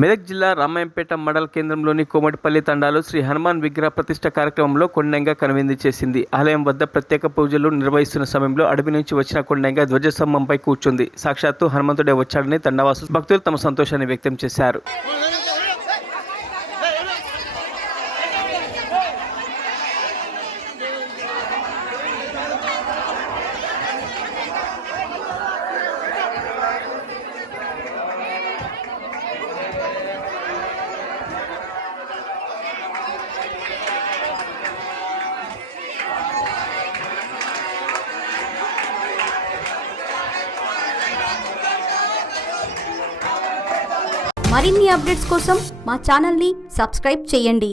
మెదక్ జిల్లా రామాయంపేట మండల కేంద్రంలోని కోమటిపల్లి తండాలో శ్రీ హనుమాన్ విగ్రహ ప్రతిష్ఠ కార్యక్రమంలో కొండంగా కనువిందు చేసింది. ఆలయం వద్ద ప్రత్యేక పూజలు నిర్వహిస్తున్న సమయంలో అడవి నుంచి వచ్చిన కొండంగా ధ్వజస్తంభంపై కూర్చుంది. సాక్షాత్తు హనుమంతుడే వచ్చాడని తండావాసులు భక్తులు తమ సంతోషాన్ని వ్యక్తం చేశారు. మరిన్ని అప్డేట్స్ కోసం మా ఛానల్ని సబ్స్క్రైబ్ చేయండి.